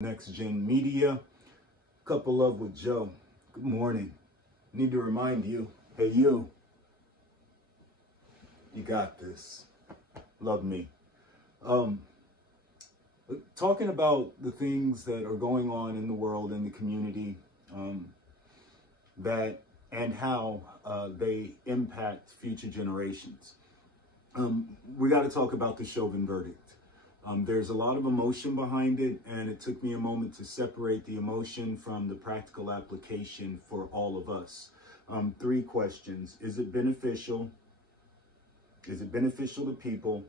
Next Gen Media, Couple Love with Joe. Good morning. Need to remind you, hey you got this. Love me. Talking about the things that are going on in the world, in the community, that and how they impact future generations. We got to talk about the Chauvin verdict. There's a lot of emotion behind it, and it took me a moment to separate the emotion from the practical application for all of us. 3 questions. Is it beneficial? Is it beneficial to people?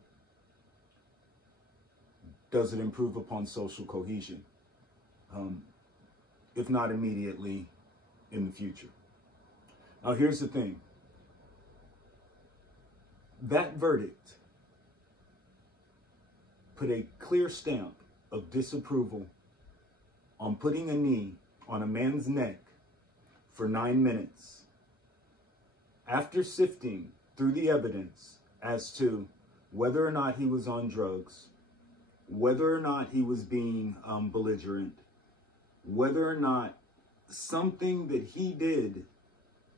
Does it improve upon social cohesion? If not immediately, in the future. Now, here's the thing. That verdict put a clear stamp of disapproval on putting a knee on a man's neck for 9 minutes after sifting through the evidence as to whether or not he was on drugs, whether or not he was being belligerent, whether or not something that he did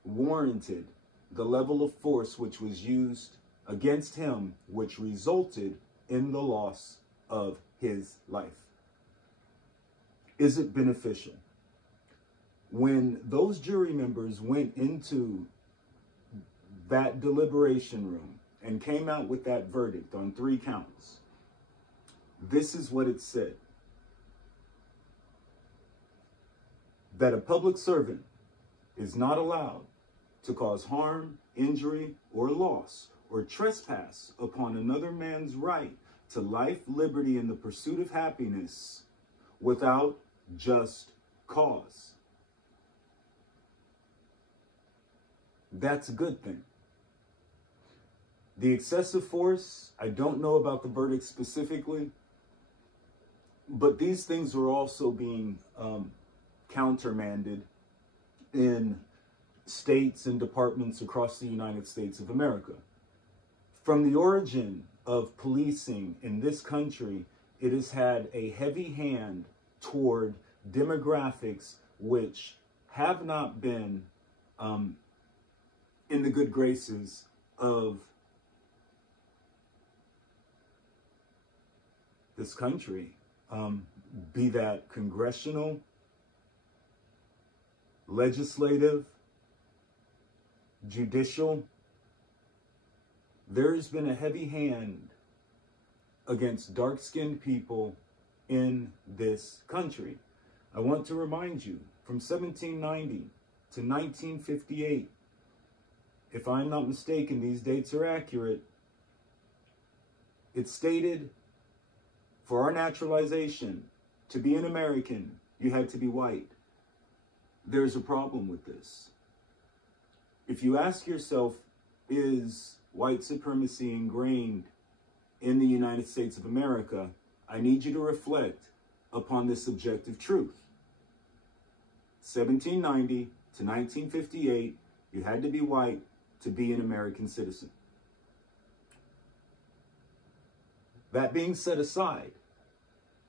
warranted the level of force which was used against him, which resulted in the loss of his life. Is it beneficial? When those jury members went into that deliberation room and came out with that verdict on 3 counts, this is what it said. That a public servant is not allowed to cause harm, injury, or loss, or trespass upon another man's right to life, liberty, and the pursuit of happiness without just cause. That's a good thing. The excessive force, I don't know about the verdict specifically, but these things are also being countermanded in states and departments across the United States of America. From the origin of policing in this country, it has had a heavy hand toward demographics which have not been in the good graces of this country, be that congressional, legislative, judicial. There's been a heavy hand against dark-skinned people in this country. I want to remind you, from 1790 to 1958, if I'm not mistaken, these dates are accurate, it stated for our naturalization, to be an American, you had to be white. There's a problem with this. If you ask yourself, is white supremacy ingrained in the United States of America, I need you to reflect upon this objective truth. 1790 to 1958, you had to be white to be an American citizen. That being set aside,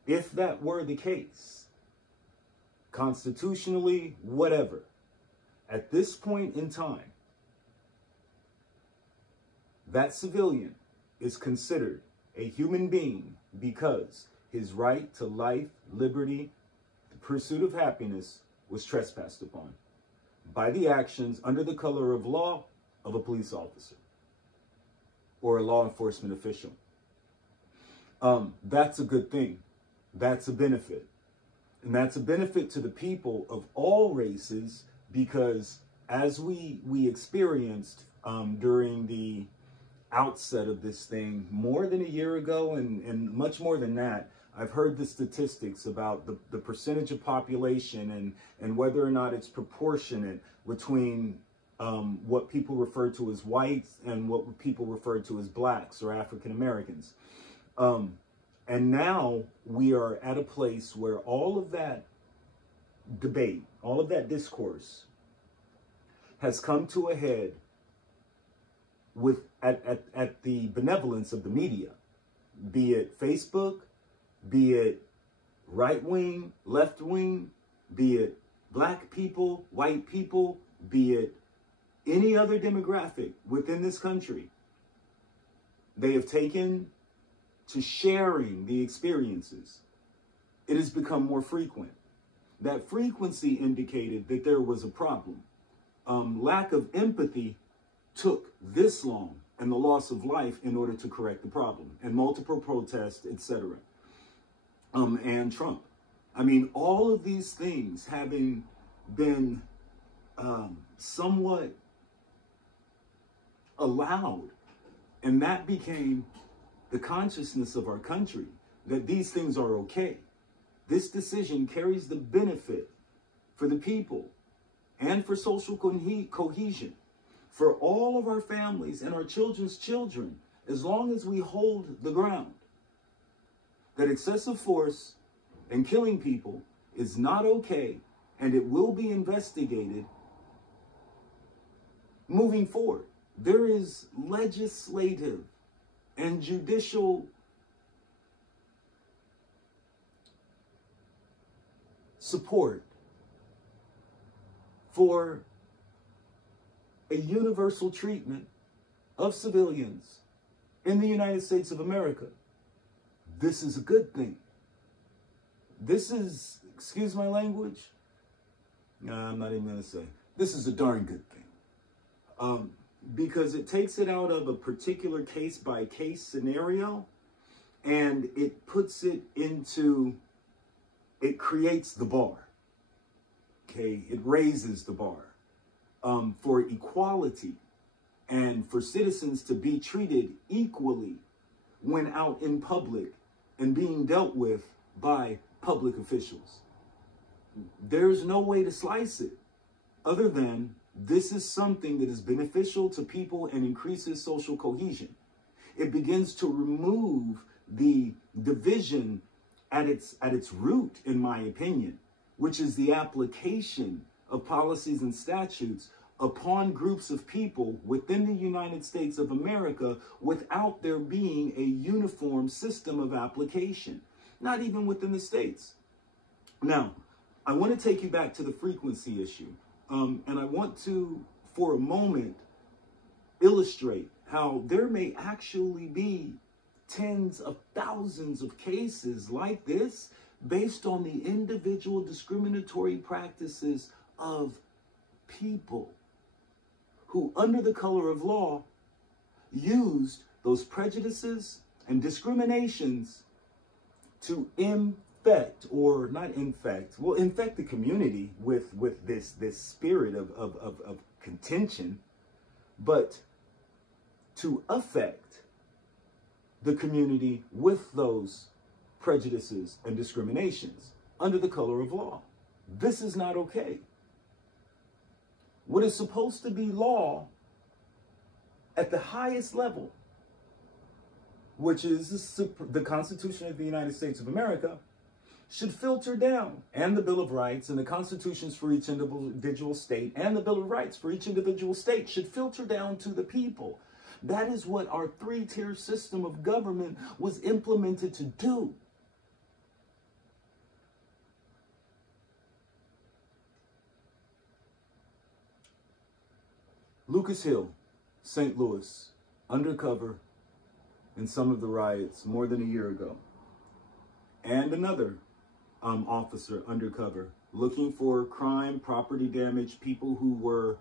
if that were the case, constitutionally, whatever, at this point in time, that civilian is considered a human being because his right to life, liberty, the pursuit of happiness was trespassed upon by the actions under the color of law of a police officer or a law enforcement official. That's a good thing. That's a benefit. And that's a benefit to the people of all races because as we experienced during the outset of this thing more than a year ago and much more than that, I've heard the statistics about the percentage of population and whether or not it's proportionate between what people refer to as whites and what people refer to as blacks or African Americans. And now we are at a place where all of that debate, all of that discourse has come to a head with at the benevolence of the media, be it Facebook, be it right wing, left wing, be it black people, white people, be it any other demographic within this country, they have taken to sharing the experiences. It has become more frequent. That frequency indicated that there was a problem. Lack of empathy took this long and the loss of life in order to correct the problem, and multiple protests, etc. And Trump. I mean, all of these things having been somewhat allowed, and that became the consciousness of our country, that these things are okay. This decision carries the benefit for the people and for social cohesion, for all of our families and our children's children, as long as we hold the ground. That excessive force and killing people is not okay, and it will be investigated moving forward. There is legislative and judicial support for a universal treatment of civilians in the United States of America. This is a good thing. This is, excuse my language, I'm not even going to say, this is a darn good thing. Because it takes it out of a particular case-by-case scenario, and it puts it into, it creates the bar. Okay, it raises the bar for equality and for citizens to be treated equally when out in public and being dealt with by public officials. There's no way to slice it other than this is something that is beneficial to people and increases social cohesion. It begins to remove the division at its root, in my opinion, which is the application of policies and statutes upon groups of people within the United States of America without there being a uniform system of application, not even within the states. Now, I want to take you back to the frequency issue. And I want to, for a moment, illustrate how there may actually be tens of thousands of cases like this based on the individual discriminatory practices of people who, under the color of law, used those prejudices and discriminations to infect, or not infect, well, infect the community with this spirit of contention, but to affect the community with those prejudices and discriminations under the color of law. This is not okay. What is supposed to be law at the highest level, which is the Constitution of the United States of America, should filter down, and the Bill of Rights and the constitutions for each individual state and the Bill of Rights for each individual state should filter down to the people. That is what our three-tier system of government was implemented to do. Lucas Hill, St. Louis, undercover in some of the riots more than a year ago. And another officer undercover looking for crime, property damage, people who were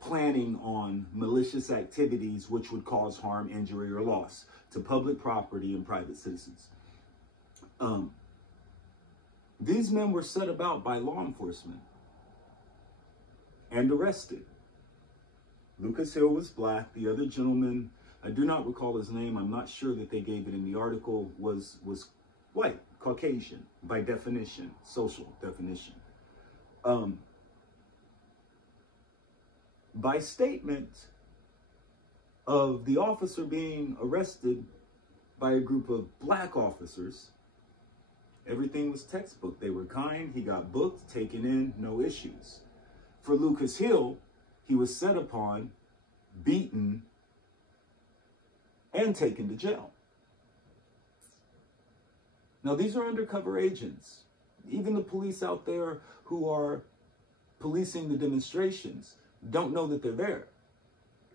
planning on malicious activities which would cause harm, injury, or loss to public property and private citizens. These men were set about by law enforcement and arrested. Lucas Hill was black. The other gentleman, I do not recall his name, I'm not sure that they gave it in the article, was white, Caucasian, by definition, social definition. By statement of the officer being arrested by a group of black officers, everything was textbook. They were kind, he got booked, taken in, no issues. For Lucas Hill, he was set upon, beaten, and taken to jail. Now, these are undercover agents. Even the police out there who are policing the demonstrations don't know that they're there.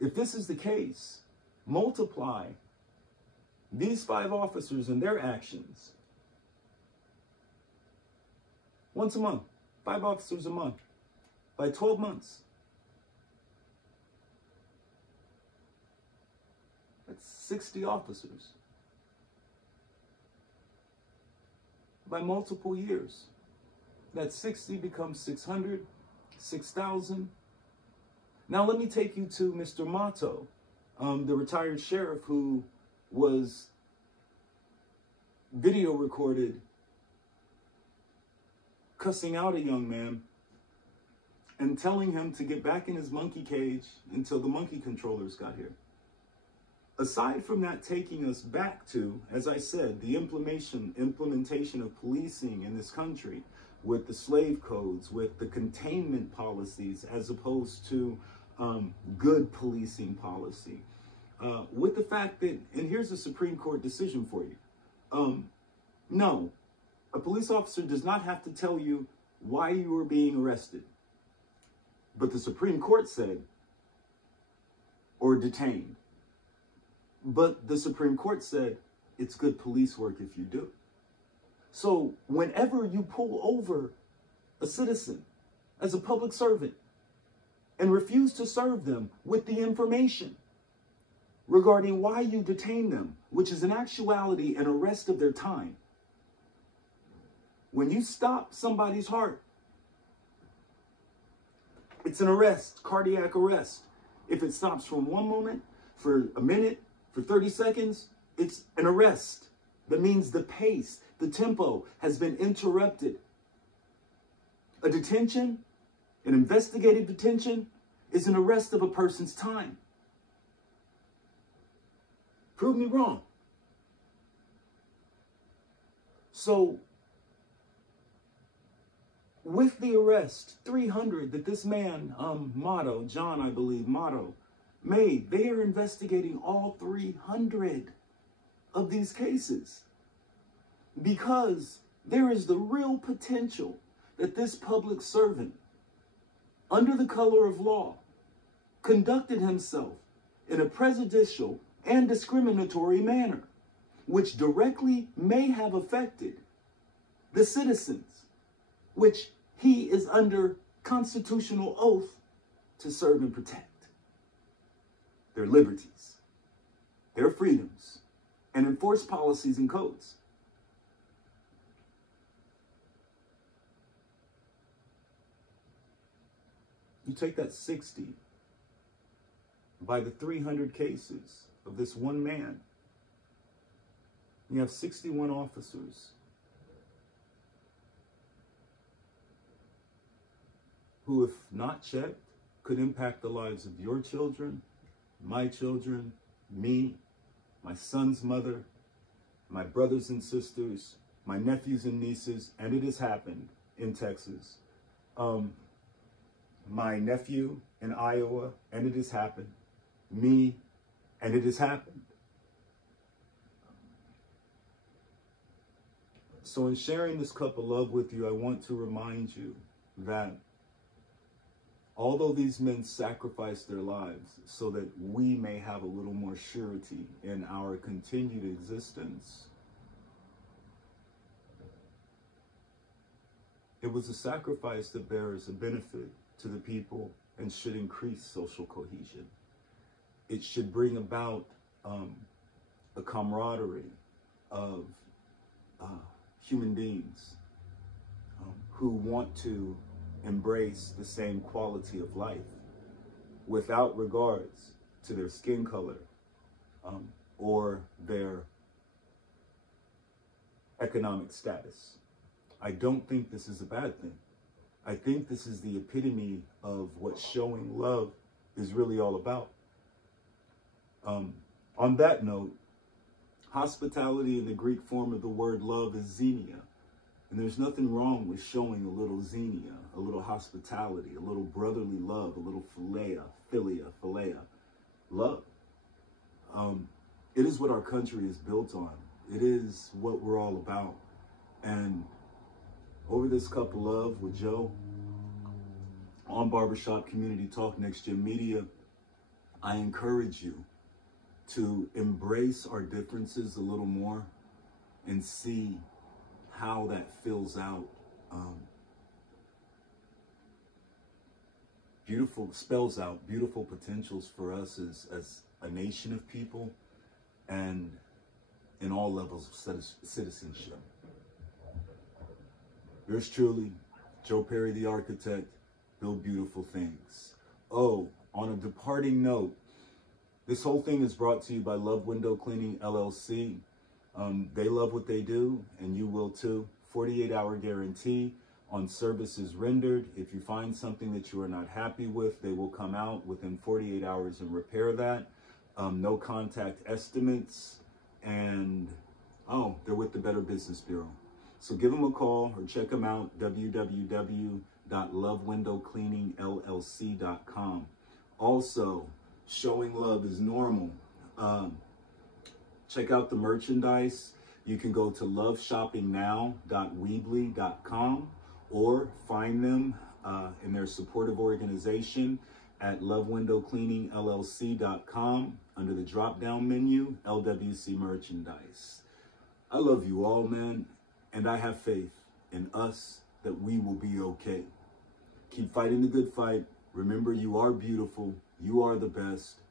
If this is the case, multiply these 5 officers and their actions once a month, 5 officers a month, by 12 months. That's 60 officers. By multiple years, that 60 becomes 600, 6,000. Now let me take you to Mr. Motto, the retired sheriff who was video recorded cussing out a young man and telling him to get back in his monkey cage until the monkey controllers got here. Aside from that taking us back to, as I said, the implementation of policing in this country with the slave codes, with the containment policies, as opposed to good policing policy, with the fact that, and here's a Supreme Court decision for you. No, a police officer does not have to tell you why you are being arrested. But the Supreme Court said, or detained. But the Supreme Court said, it's good police work if you do. So whenever you pull over a citizen as a public servant and refuse to serve them with the information regarding why you detain them, which is in actuality an arrest of their time, when you stop somebody's heart, it's an arrest, cardiac arrest. If it stops from one moment, for a minute, for 30 seconds, it's an arrest. That means the pace, the tempo has been interrupted. A detention, an investigative detention, is an arrest of a person's time. Prove me wrong. So, with the arrest, 300 that this man, Motto, John, I believe, Motto, made, they are investigating all 300 of these cases because there is the real potential that this public servant, under the color of law, conducted himself in a prejudicial and discriminatory manner, which directly may have affected the citizens, which he is under constitutional oath to serve and protect. Their liberties, their freedoms, and enforce policies and codes. You take that 60 by the 300 cases of this one man, you have 61 officers who, if not checked, could impact the lives of your children, my children, me, my son's mother, my brothers and sisters, my nephews and nieces, and it has happened in Texas. My nephew in Iowa, and it has happened. Me, and it has happened. So in sharing this cup of love with you, I want to remind you that although these men sacrificed their lives so that we may have a little more surety in our continued existence, it was a sacrifice that bears a benefit to the people and should increase social cohesion. It should bring about a camaraderie of human beings who want to embrace the same quality of life without regards to their skin color or their economic status. I don't think this is a bad thing. I think this is the epitome of what showing love is really all about. On that note, hospitality in the Greek form of the word love is xenia. And there's nothing wrong with showing a little xenia, a little hospitality, a little brotherly love, a little philia, love. It is what our country is built on. It is what we're all about. And over this cup of love with Joe on Barbershop Community Talk, Next Gen Media, I encourage you to embrace our differences a little more and see how that fills out spells out beautiful potentials for us as a nation of people and in all levels of citizenship. Yours truly, Joe Perry, the architect, build beautiful things. Oh, on a departing note, this whole thing is brought to you by Love Window Cleaning, LLC. They love what they do, and you will too. 48-hour guarantee on services rendered. If you find something that you are not happy with, they will come out within 48 hours and repair that. No contact estimates, and they're with the Better Business Bureau. So give them a call or check them out, www.lovewindowcleaningllc.com. Also, showing love is normal. Check out the merchandise. You can go to loveshoppingnow.weebly.com or find them in their supportive organization at lovewindowcleaningllc.com under the drop-down menu, LWC Merchandise. I love you all, man, and I have faith in us that we will be okay. Keep fighting the good fight. Remember, you are beautiful. You are the best.